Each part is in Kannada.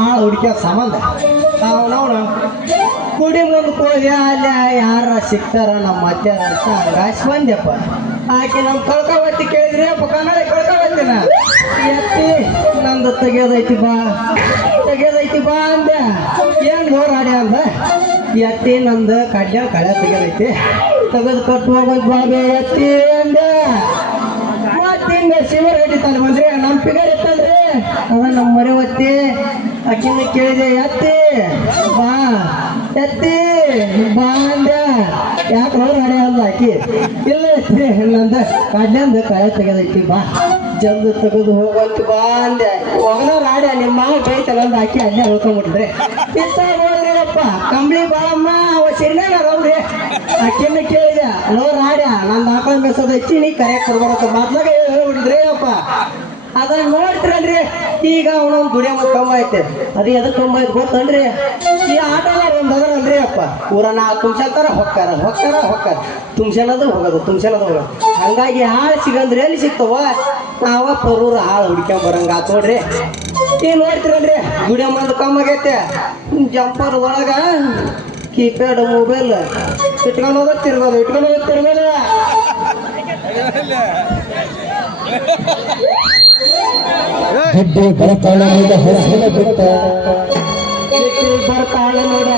ಹಾಳು ಹುಡುಕಿಯ ಸಂಬಂಧ ಅವನವನು ಕುಡಿ ಮುಂದೆ ಹೋಗಿ ಅಲ್ಲಿ ಯಾರ ಸಿಗ್ತಾರ ನಮ್ಮ ಮಧ್ಯ ಅಂತ ಹಂಗಾಸಿ ಬಂದ್ಯಪ್ಪ. ಆಕೆ ನಮ್ಮ ಕಳ್ಕೊಬತ್ತಿ ಕೇಳಿದ್ರಿ ಅಪ್ಪ ಕನ್ನಡ ಕಳ್ಕೊಬತ್ತಿನ ಎತ್ತಿ ನಂದು ತೆಗಿಯೋದೈತಿ ಬಾ ಅಂದೆ. ಏನು ಹೋರಾಡಿ ಅಂದ ಎತ್ತಿ ನಂದು ಕಡ್ಲೆ ಕಳೆ ತೆಗಿಯೋದೈತಿ ತೆಗೆದು ಕಟ್ಟು ಹೋಗೋದು ಬಾಬೆ ಎತ್ತಿ ಅಂದೆ. ಮತ್ತಿಂದ ಶಿವರೆಡ್ಡಿ ತಂದು ಬಂದ್ರಿ ನಮ್ಮ ಪಿಗರ್ ಇತ್ತಂದ್ರಿ ಅದ ನಮ್ಮ ಮರಿ ಒತ್ತಿ ಅಕ್ಕಿನ ಕೇಳಿದೆ ಎತ್ತಿ ಬಾ ಅಂದೆ. ಯಾಕೆ ಹೋರಾಡಿ ಅಂದ ಆಕಿ ಇಲ್ಲ ಎತ್ತಿ ನಂದ ಕಡ್ಲೆ ಅಂದ ಕಳೆ ತೆಗೆದೈತಿ ಬಾ ಜಲ್ದು ತೆಗೆದು ಹೋಗೋದು ಬಾ ಅಂದೆ. ಹೋಗನ ರಾಡ ನಿಮ್ಮ ಮಾವ ಬೈತಲ್ಲ ಅಂದ ಹಾಕಿ ಅಲ್ಲೇ ಹೋಗ್ಕೊಂಡ್ಬಿಟ್ಟಿದ್ರೆ ಇಷ್ಟ ಹೋದ್ರಿಪ್ಪ ಕಂಬಳಿ ಬಾಳಮ್ಮ ಅವ ಸಿರಿನಾಗ ಅದಾವ್ರಿ. ಅಕ್ಕಿನ ಕೇಳಿದೆ ಅಲೋ ರಾಡ ನಂದು ಆಕಳ ಮೆಸೋದು ಹಚ್ಚಿ ನೀ ಕರೆಕ್ಟ್ ಕೊಡ್ಬಾರತ್ತ ಮೊದ್ಲಾಗ ಹೇಳ್ಬಿಟ್ಟಿದ್ರಿ ಅಪ್ಪ. ಅದನ್ನ ನೋಡ್ತಿರಲ್ರಿ ಈಗ ಅವನೊಂದು ದುಡಿಯೋ ಕಮ್ಮ ಐತೆ ಅದು ಎದಕ್ಕೆ ಕಮ್ಮ ಐತೆ ಗೊತ್ತನ್ರಿ ಈ ಆಟಗಾರ ಒಂದು ಅದರಲ್ರಿ ಅಪ್ಪ ಊರ ನಾವು ತುಂಬ್ಸಂತಾರ ಹೊಕ್ಕಾರ ತುಂಬ್ಸನದು ಹೋಗೋದು ಹಂಗಾಗಿ ಹಾಳು ಸಿಗಂದ್ರಿ ಎಲ್ಲಿ ಸಿಗ್ತವ ನಾವ ಪರೂರು ಹಾಳು ಹುಡ್ಕೊಂಬರಂಗ ಆತ್ ನೋಡ್ರಿ. ಈಗ ನೋಡ್ತಿರಲ್ರಿ ದುಡಿಯೋ ಮಂದು ಕಮ್ಮ ಆಗೈತೆ ಜಂಪರ್ ಒಳಗ ಕೀಪ್ಯಾಡ್ ಮೊಬೈಲ್ ಇಟ್ಕೊಂಡು ಹೋಗೋದು ತಿರ್ಗೋದು ಹೆಡ್ಡೆ ಬರ್ತಾಳ ಹೆಸರು ಬಿಟ್ಟ ಬರ್ತಾಳ ನೋಡ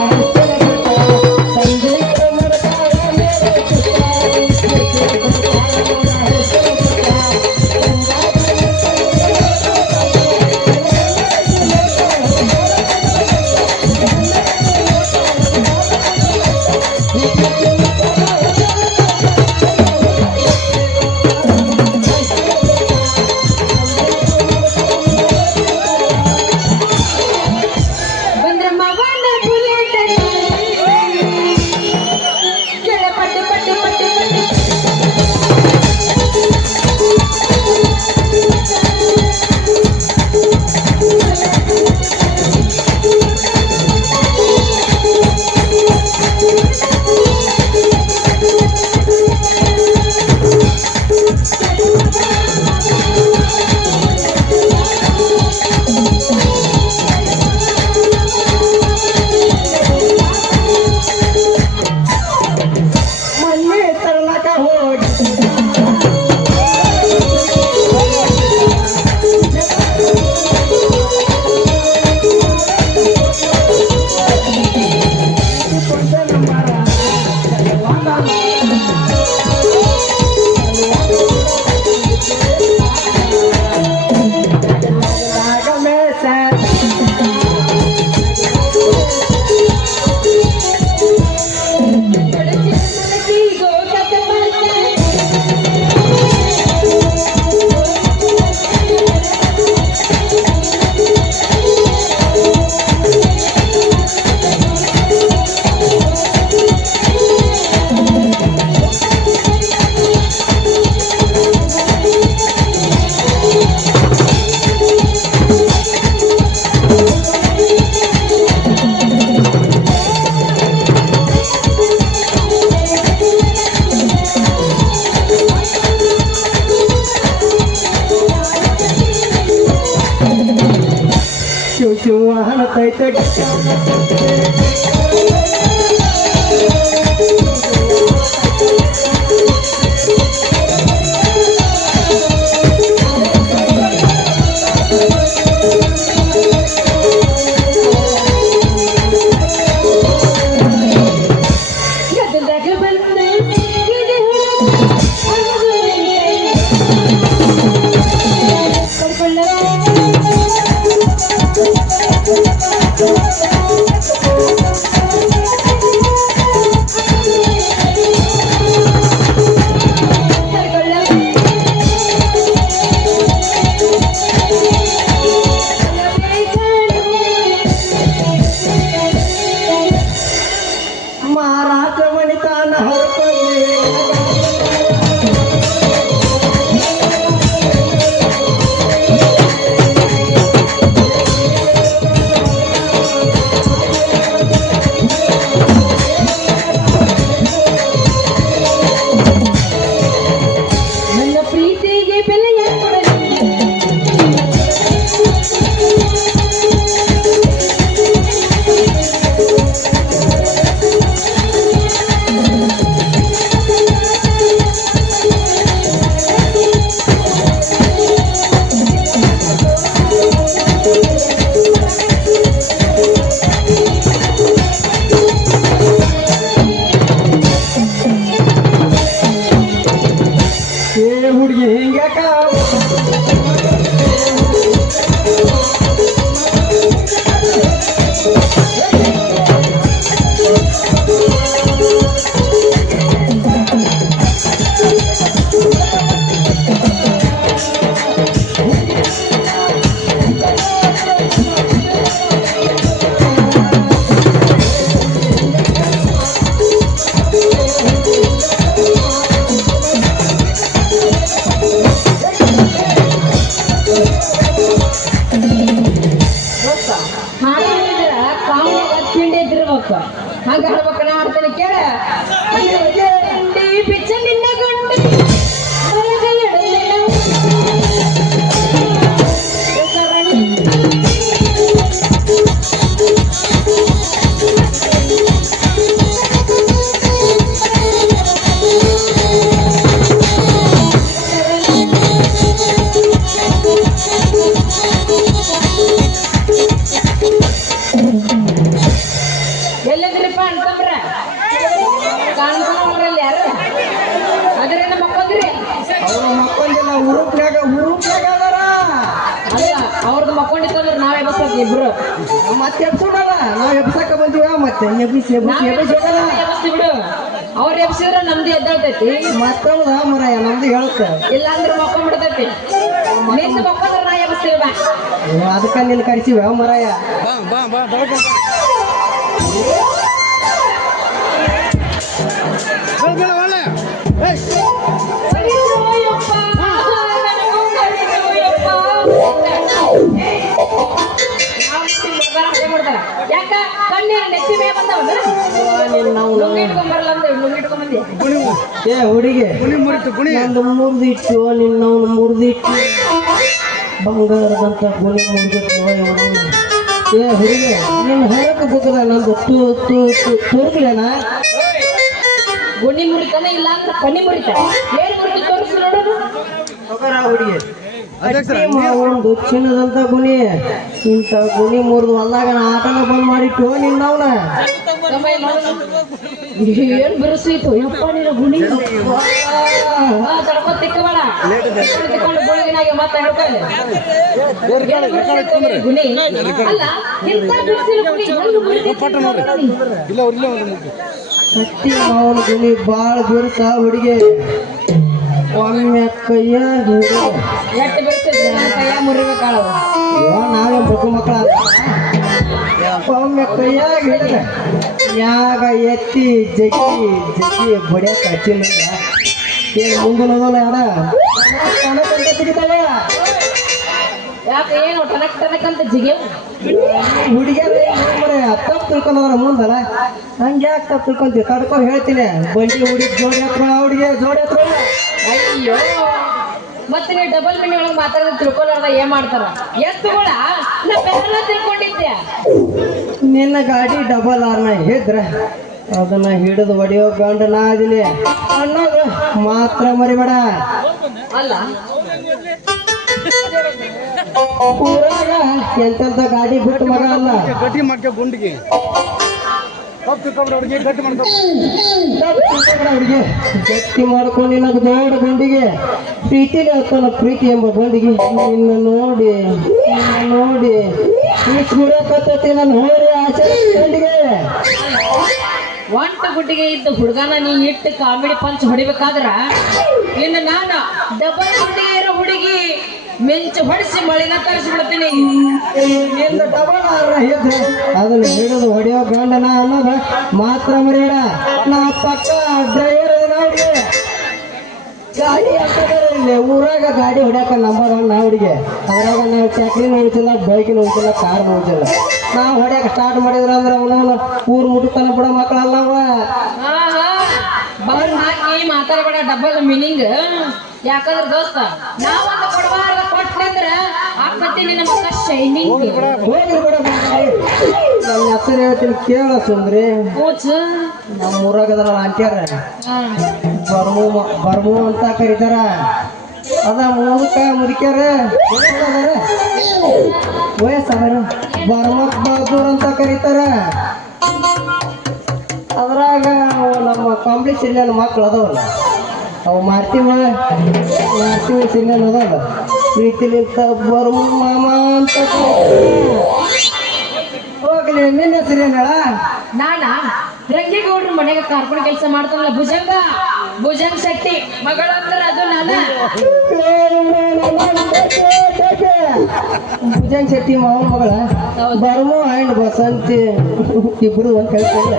ಹಣತೈತೆ ಇಬ್ರು ಮತ್ತೆ ಎಬ್ಸೋಣಲ್ಲ ನಾವ್ ಎಬ್ಸಕ್ಕ ಬಂದೀವ ಮತ್ತೆ ಎಬ್ಬಿಸಿ ಎಬ್ಬಿಸಿ ಎಬ್ಬಿಸಿ ಹೋಗಲ್ಲ ಎಬ್ಸ್ತಿ ಬಿಡು ಅವ್ರ ಎಬ್ಸಿದ್ರ ನಮ್ದು ಎದ್ದಾಳ್ತೈತಿ ಮತ್ತೊಂದ ಮರಾಯ ನಮ್ದು ಹೇಳುತ್ತೆ ಇಲ್ಲ ಅಂದ್ರೆ ಮಕ್ಕೊಂಡ್ಬಿಡ್ತೈತಿ ನಿಂದ ಮಕ್ಕೊಂಡ್ರ ನಾ ಎಬ್ಸ್ತೀವಿ ಬಾ ಅದಕ್ಕ ನಿನ್ ಕರಿಸಿವ ಮರಾಯ ಯಾಕ ಕಣ್ಣೀರ ನೆತ್ತಿ ಮೇ ಬಂದವ ಲುಂಗಿ ಇಟ್ಕೊಂಬರಲ್ಲ ಅಂತ ಲುಂಗಿ ಇಟ್ಕೊಂಬಂದಿ ಏ ಹುಡುಗಿ ನಂದು ಮುರಿದಿಟ್ಟು ನಿನ್ನವನು ಮುರಿದಿಟ್ಟು ಬಂಗಾರದಂತ ಗುಣಿ ಮುರಿದಿಟ್ಟು ಏ ಹುಡುಗಿ ನಿನ್ನ ಹೊರಕ್ಕೆ ಬುಕ್ಕದ ನಂದು ತುರ್ಕ್ಲೇನಾ ಗುಣಿ ಮುರಿತಾನೆ ಇಲ್ಲ ಅಂದ್ರೆ ಕಣ್ಣಿ ಮುರಿತ ಏನ್ ಮುರಿದು ತೋರಿಸಿ ನೋಡೋದು ಹುಡುಗಿ ಒಂದು ಚಿನ್ನದಂತ ಗುಣಿ ಇಂಥ ಗುಣಿ ಮುರಿದು ಅಲ್ಲಾಗ ಆಟನ ಬಂದ್ ಮಾಡಿಟ್ಟು ನಿನ್ನವನ ಏನ್ ಬಿರುಸಿತ್ತು ಯಪ್ಪ ನೀನು ಗುಣಿ ತಡ್ಕೊ ತಿಕ್ಕಬೇಡ ತಿಕ್ಕೊಂಡು ಬೋಳಿಗಿನಾಗೆ ಮತ್ತೆ ಹೇಳ್ಕೊಳ್ಳಿ ಗುಣಿ ಅಲ್ಲ ಇಂಥ ಬಿರುಸಿನ ಗುಣಿ ಹತ್ತಿ ಮಾವನ ಗುಣಿ ಬಾಳ ಬಿರುಸ ಹುಡುಗಿ ಒಮ್ಮೆ ಕೈಯ ಎಟ್ಟು ಬಿರುಸಿದ್ರೆ ಕೈಯ ಮುರಿಬೇಕಾಳವ ನಾವೇ ಬುಕ್ಕು ಮಕ್ಕಳ ಒಮ್ಮೆ ಕೈಯಾಗ ಹಿಡಿದ ಯಾಗ ಎತ್ತಿ ಜಗ್ಗಿ ಜಗ್ಗಿ ಬಡಿಯಕ್ಕೆ ಹಚ್ಚಿಲ್ಲ ಏನು ಮುಂದೆ ಹೋಗಲ್ಲ ಯಾರ ತೆಗಿತಾವ ಯಾಕೆ ಏನು ಟನಕ್ ಟನಕ್ ಅಂತ ಜಿಗೆ ಹುಡುಗಿಯರ ತಪ್ಪು ತಿಳ್ಕೊಂಡವ್ರ ಮುಂದಲ್ಲ ಹಂಗೆ ಯಾಕೆ ತಪ್ಪು ತಿಳ್ಕೊಂತೀವಿ ಕಡ್ಕೊಂಡು ಹೇಳ್ತೀನಿ ಬಂಡಿ ಹುಡುಗಿ ಜೋಡಿ ಹತ್ರ ಹುಡುಗಿ ಜೋಡಿ ಹತ್ರ ಅಯ್ಯೋ ಮತ್ತೆ ನೀವು ಡಬಲ್ ಮೀನಿಂಗ್ ಒಳಗೆ ಮಾತಾಡಿದ್ರೆ ತಿಳ್ಕೊಳ್ಳಾರ್ದ ಏನ್ ಮಾಡ್ತಾರ ಎತ್ತುಗಳ ನಾ ಬೆಲ್ಲ ತಿಳ್ಕೊಂಡಿದ್ದೆ ನಿನ್ನ ಗಾಡಿ ಡಬಲ್ ಆರ್ನ ಹಿದ್ರೆ ಅದನ್ನ ಹಿಡಿದು ಹೊಡಿಯೋ ಗಂಡ ನಾ ಅದೀನಿ ಅನ್ನೋದು ಮಾತ್ರ ಮರಿಬೇಡ ಅಲ್ಲ ಊರಾಗ ಎಂತೆಂತ ಗಾಡಿ ಬಿಟ್ಟು ಮಗ ಅಲ್ಲ ಗಟ್ಟಿ ಮಾಡ್ಕೊ ಗುಂಡಿಗೆ ಹುಡುಗಿ ಗಟ್ಟಿ ಮಾಡ್ಕೊ ಹುಡುಗಿ ಗಟ್ಟಿ ಮಾಡ್ಕೊಂಡು ನಿನಗೆ ದೊಡ್ಡ ಗುಂಡಿಗೆ ಪ್ರೀತಿಗೆ ಹೇಳ್ತಾನ ಪ್ರೀತಿ ಎಂಬ ಗುಂಡಿಗೆ ನಿನ್ನ ನೋಡಿ ಸುರಕತ್ತೈತಿ ನನ್ನ ಹೋರಿ ಆಚೆ ಗುಂಡಿಗೆ ಒಂಟ ಗುಡ್ಡಿಗೆ ಇದ್ದ ಹುಡುಗನ ನೀ ಇಟ್ಟು ಕಾಮಿಡಿ ಪಂಚ್ ಹೊಡಿಬೇಕಾದ್ರ ಇನ್ನು ನಾನು ಡಬಲ್ ಗುಡ್ಡಿಗೆ ಇರೋ ಹುಡುಗಿ ಮಿಂಚು ಹೊಡಿಸಿ ಮಳಿನ ತರಿಸ್ಬಿಡ್ತೀನಿ ನಿಂದ ಡಬಲ್ ಆರ್ನ ಹಿಡ್ದು ಅದನ್ನ ಹಿಡಿದು ಹೊಡಿಯೋ ಗಂಡನ ಅನ್ನೋದು ಮಾತ್ರ ಮರಿಬೇಡ ನಾ ಪಕ್ಕ ಡ್ರೈವರ್ ಹುಡುಗಿ ಗಾಡಿ ಹಾಕಿದ್ರೆ ಊರಾಗ ಗಾಡಿ ಹೊಡ್ಯಾಕ ನಂಬರ್ ಒನ್ ಹುಡುಗಿ ಅದ್ರಾಗ ನಾವು ಟ್ಯಾಕ್ರಿನ ಉಳಿಸಿಲ್ಲ ಬೈಕಿನ ಉಳಿಸಿಲ್ಲ ಕಾರ್ ಉಳಿಸಿಲ್ಲ ನಾವು ಹೊಡ್ಯಾಕ ಸ್ಟಾರ್ಟ್ ಮಾಡಿದ್ರ ಅಂದ್ರೆ ಅವನು ಊರ್ ಮುಟ್ಟತಾನ ಬಿಡ ಮಕ್ಕಳಲ್ಲವ ಬಾರ್ ಹಾಕಿ ಮಾತಾಡಬೇಡ ಡಬಲ್ ಮೀನಿಂಗ್ ಯಾಕಂದ್ರೆ ದೋಸ್ತ ನಾವೊಂದು ಕೊಡಬಾರ ಕೊಟ್ಟಂದ್ರ ಆಕತಿ ನಿನ್ನ ಮುಖ ಶೈನಿಂಗ್ ಹೋಗಿ ಬಿಡ ನನ್ನ ಹೆಸರು ಹೇಳ್ತೀನಿ ಕೇಳ ಸುಂದ್ರಿ ಕೋಚ್ ನಮ್ಮ ಊರಾಗದಲ್ಲ ಅಂಟ್ಯಾರ ಬರ್ಮು ಅಂತ ಕರೀತಾರ ಅದ ಮುದುಕ್ಯಾರ ವಯಸ್ಸಾರ ಬರ್ಮಕ್ ಬಹದ್ದೂರ್ ಅಂತ ಕರೀತಾರ ಅದ್ರಾಗ ನಮ್ಮ ಕಾಂಬ್ಳಿ ಸಿರಿಯನ್ ಮಕ್ಳು ಅದಾವಲ್ಲ ಅವು ಮಾರ್ತಿವ ಸಿರಿಯನ್ ಅದಾವಲ್ಲ ಪ್ರೀತಿಲಿಂತ ಬರ್ಮು ಮಾಮ ಅಂತ ಹೋಗ್ಲಿ ನಿನ್ನ ಹೆಸರೇನು ಹೇಳ ನಾನ ರಂಗೇಗೌಡ್ರ ಮನೆಗೆ ಕಾರ್ಪೊರೇಟ್ ಕೆಲಸ ಮಾಡ್ತಾನಲ್ಲ ಭುಜಂಗ ಶೆಟ್ಟಿ ಮಗಳು ಅಂದ್ರೆ ಅದು ನಾನು ಭುಜಂಗ್ ಶೆಟ್ಟಿ ಮಾವನ ಮಗಳ ಬರ್ಮು ಅಂಡ್ ಬಸಂತಿ ಇಬ್ರು ಒಂದು ಕೆಲಸ ಇಲ್ಲ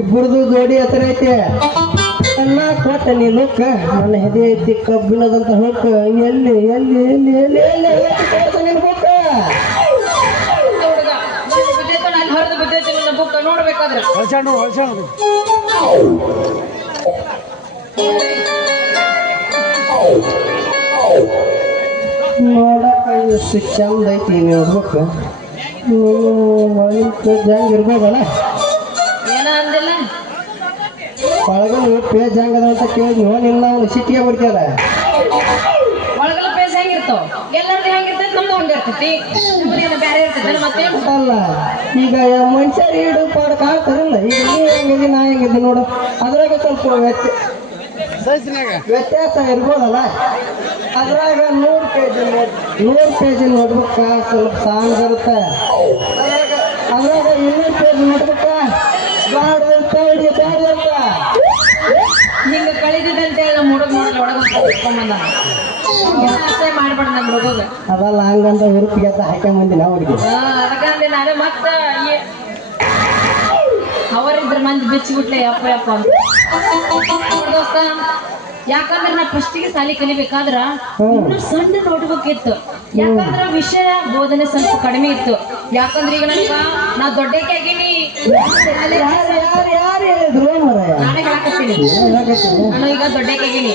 ಇಬ್ಬರದು ಜೋಡಿ ಹೆಸರು ಐತೆ ಅನ್ನ ಕೊಟ್ಟ ನೀ ಲುಕ್ಕ ನನ್ನ ಹೆದೆ ಐತಿ ಕಬ್ಬಿಣದಂತ ಹೊಕ್ಕ ಎಲ್ಲಿ ಎಲ್ಲಿ ಎಲ್ಲಿ ಎಲ್ಲಿ ಎಲ್ಲಿ ನಿನ್ ಬುಕ್ಕ ಹುಡುಗ ಬಿದ್ದೈತೆ ನಾನು ಹರಿದು ಬಿದ್ದೈತೆ ನನ್ನ ಬುಕ್ ನೋಡ್ಬೇಕಾದ್ರೆ ಹೊಲ್ಸಾಣು ನೋಡಕ್ಕ ಎಷ್ಟು ಚಂದ ಐತಿ ನೋಡ್ಬೇಕ ಜಂಗ್ ಇರ್ಬೋದಲ್ಲ ಏನ ಅಂದಿಲ್ಲ ಒಳಗನ ಪೇಜ್ ಹಂಗದ ಅಂತ ಕೇಳಿದ್ವಿ ನಿನ್ನ ಅವ್ನು ಸಿಟ್ಟಿಗೆ ಬಿಡ್ತದ ಒಳಗಲ ಪೇಸ್ ಹೆಂಗಿರ್ತಾವ ಎಲ್ಲರದ್ದು ಹೆಂಗಿರ್ತೈತಿ ನಮ್ದು ಹಂಗಿರ್ತೈತಿ ಬೇರೆ ಇರ್ತೈತಿ ಮತ್ತೆ ಅಲ್ಲ ಈಗ ಮನುಷ್ಯರು ಹಿಡು ಪಾಡು ಕಾಣ್ತಾರಲ್ಲ ಈಗ ನೀ ಹೆಂಗಿದಿ ನಾ ಹೆಂಗಿದ್ದೆ ನೋಡು ಅದ್ರಾಗ ಸ್ವಲ್ಪ ಸೈಜ್ನಾಗ ವ್ಯತ್ಯಾಸ ಇರ್ಬೋದಲ್ಲ. ಅದ್ರಾಗ 100 ಪೇಜ್ ನೋಡ್ಬೇಕ ಸ್ವಲ್ಪ ಸಾಂಗ್ ಬರುತ್ತೆ. ಅದ್ರಾಗ 200 ಪೇಜ್ ನೋಡ್ಬೇಕ ಬ್ಯಾಡ ಅಂತ ಹಿಡಿ ಬ್ಯಾಡ ಅಂತ ಹಿಂಗ ಕಳಿದಿದ್ದಂತೆ ನಮ್ಮ ಹುಡುಗ ನೋಡಿ ಒಳಗೊಂಬಂದ ಆಸೆ ಮಾಡ್ಬಾರ್ದು ನಮ್ಮ ಹುಡುಗ. ಅದಲ್ಲ ಹಂಗಂತ ಹುರುಪಿಗೆ ಅಂತ ಹಾಕ್ಯಂಬಂದಿ ನಾವು ಹುಡುಗಿ. ಅದಕ್ಕಂದೆ ನಾನು ಮತ್ತ ಅವರಿದ್ರ ಮಂದಿ ಬಿಚ್ಚಿಬಿಟ್ಲೆ ಯಪ್ಪ ಯಪ್ಪ ಅಂತ ದೋಸ್ತ. ಯಾಕಂದ್ರೆ ನಾ ಫಸ್ಟಿಗೆ ಸಾಲಿ ಕಲಿಬೇಕಾದ್ರ ಇನ್ನೂ ಸಣ್ಣ ನೋಟ್ಬುಕ್ ಇತ್ತು. ಯಾಕಂದ್ರ ವಿಷಯ ಬೋಧನೆ ಸ್ವಲ್ಪ ಕಡಿಮೆ ಇತ್ತು. ಯಾಕಂದ್ರೆ ಈಗ ನಾ ದೊಡ್ಡಕ್ಕೆ ಆಗೀನಿ ಯಾರು ಹೇಳಿದ್ರು ಮಾರಾಯ? ನಾನೇ ಹೇಳಕತ್ತೀನಿ. ನಾನು ಈಗ ದೊಡ್ಡಕ್ಕೆ ಆಗೀನಿ,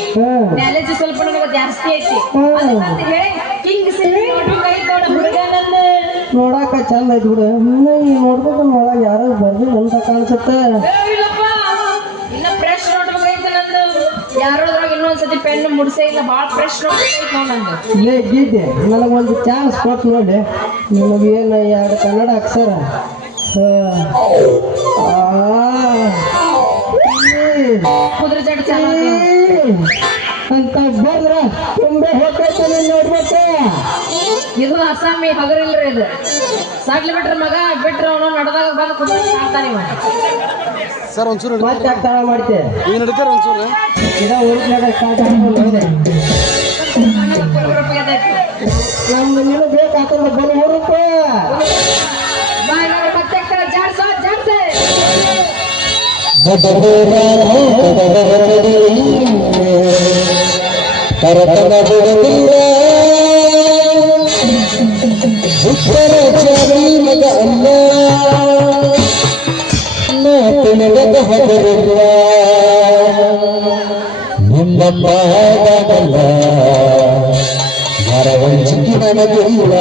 ನಾಲೆಜ್ ಸ್ವಲ್ಪ ನನಗೆ ಜಾಸ್ತಿ ಐತಿ. ಅದಕ್ಕಂತ ಹೇಳಿ ಹಿಂಗ್ ನೋಟ್ಬುಕ್ ಐತಿ ನೋಡ ಹುಡುಗ ನನ್ನ ನೋಡಾಕ ಚಂದ ಐತಿ ಬಿಡು. ಈ ನೋಡ್ಬೇಕು ನೋಡಾಕ ಯಾರು ಬರ್ದಿಲ್ಲ ಅಂತ ಕಾಣಿಸುತ್ತೆ. ಇಲ್ಲಪ್ಪ, ಇನ್ನ ಫ್ರೆಶ್ ನೋಟ್ಬುಕ್ ಐತಿ ನಂದು. ಯಾರೋದ್ರಾಗ ಇನ್ನೊಂದ್ಸತಿ ಪೆನ್ ಮುಡ್ಸೇ ಇಲ್ಲ. ಭಾಳ ಫ್ರೆಶ್ ನೋಟ್ಬುಕ್ ಐತಿ ನೋಡ್ ನಂದು. ಇಲ್ಲೇ ಇದ್ದಿದ್ದೆ, ನನಗೊಂದು ಚಾನ್ಸ್ ಕೊಟ್ಟು ನೋಡಿ. ನಿಮಗೇನು 2 ಕನ್ನಡ ಅಕ್ಷರ ಕುದುರೆ ಜಡ್ ಚಾಲು ಅಂತ ಬರ್ದ್ರ ತುಂಬಾ ಹೋಗ್ತಾನೆ ನೋಡ್ಬೇಕು. ಇದು ಅಸ್ಸಾಮಿ ಹಗರಿಲ್ರಿ. ಇದು ಸಾಡ್ಲಿ ಬಿಟ್ರ ಮಗ ಬಿಟ್ರ ಅವನು ನಡೆದಾಗ ಬಂದು ಕುದುರೆ ಸಾಕ್ತಾನೆ ಇವ. ಸರ್ ಒಂಚೂರು ಮತ್ತೆ ತಡ ಮಾಡ್ತೆ ಈಗ ನಡೀತಾರ ಒಂಚೂರು ಇದ ಊರಿನಾಗ ಸ್ಟಾರ್ಟ್ ಆಗ್ಬೋದು. ನಮ್ದು ನೀನು ಬೇಕಾಗ್ತದೆ ಬರೀ ಊರಪ್ಪ ಮತ್ತೆ ಜಾಡ್ಸ ಜಾಡ್ಸೆ ನಿಮ್ಮ ಪಾದವಲ್ಲ ಮರವಂಚಿಕೆ ನನಗಿಲ್ಲ.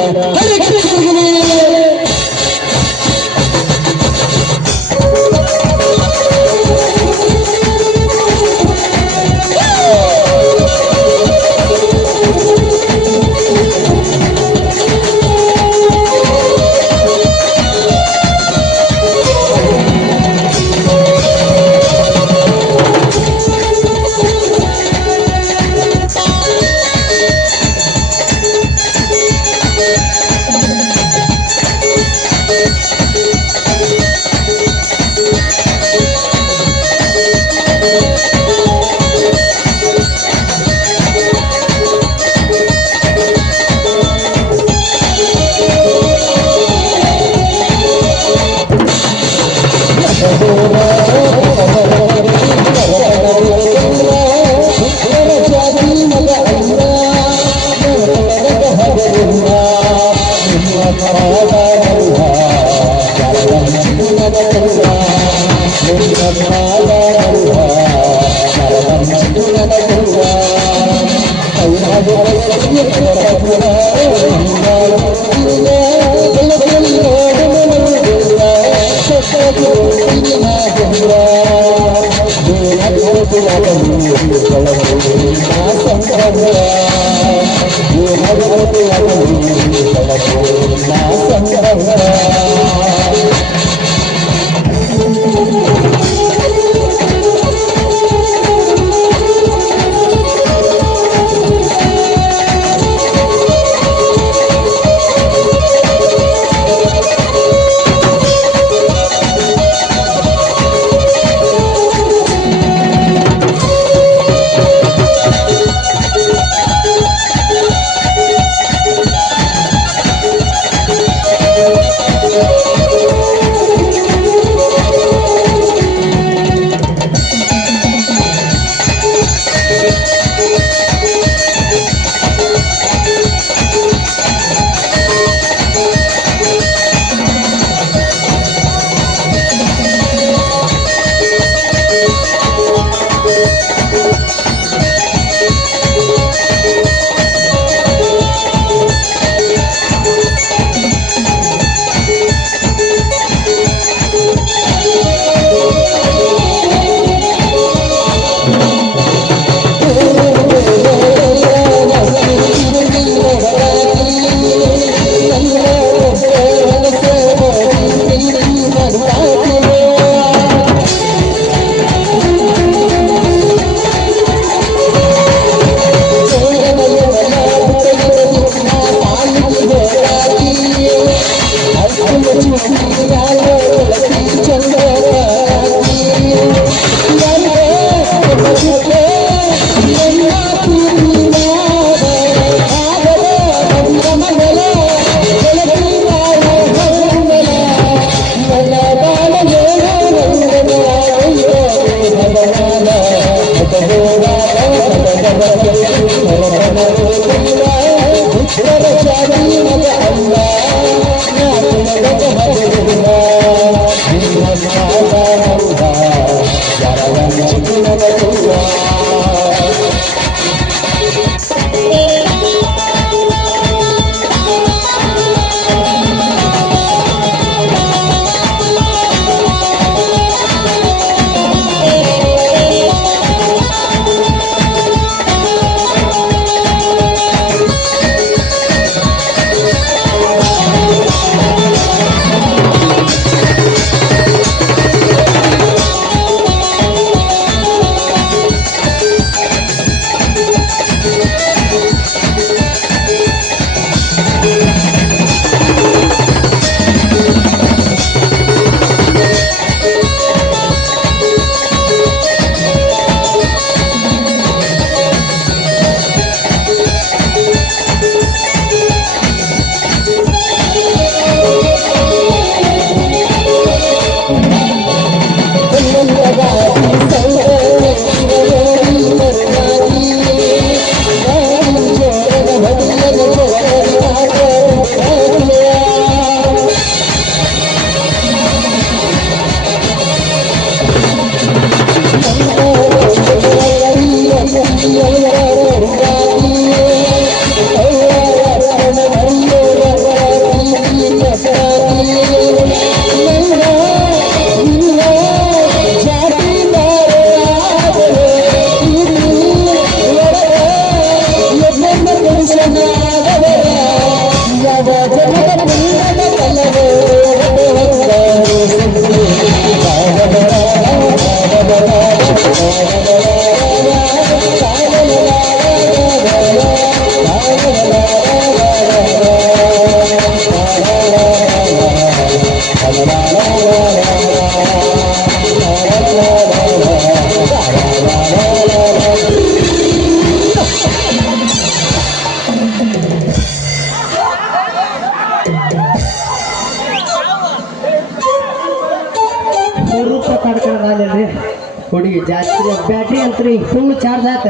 ಹುಡುಗಿ ಜಾಸ್ತಿ ಬ್ಯಾಟ್ರಿ ಅಂತ್ರಿ ಫುಲ್ ಚಾರ್ಜ್ ಆತ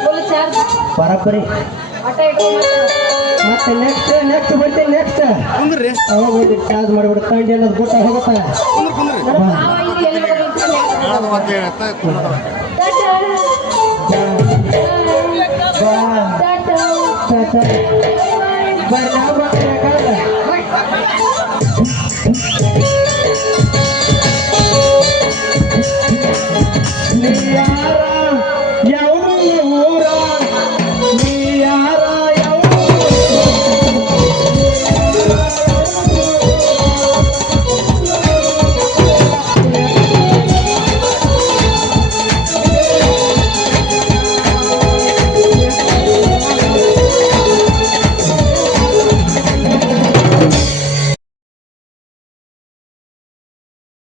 ಫುಲ್ ಚಾರ್ಜ್ ಬರಬ್ಬರಿ ಆಟ ಇಟ್ಕೊಂಡು ಮತ್ತೆ ನೆಕ್ಸ್ಟ್ ಬರ್ತೀನಿ ನೆಕ್ಸ್ಟ್ ಕುಂದ್ರಿ ಹೋಗಿ ಚಾರ್ಜ್ ಮಾಡಿಬಿಡು ಕಂಡು ಅನ್ನೋದು ಬಿಟ್ಟ ಹೋಗುತ್ತಾ ಕುಂದ್ರಿ ಮಾವ ಇಲ್ಲಿ ಎಲ್ಲಿ ಬರ್ರಿ ನಾವು ಬರ್ತೀವಿ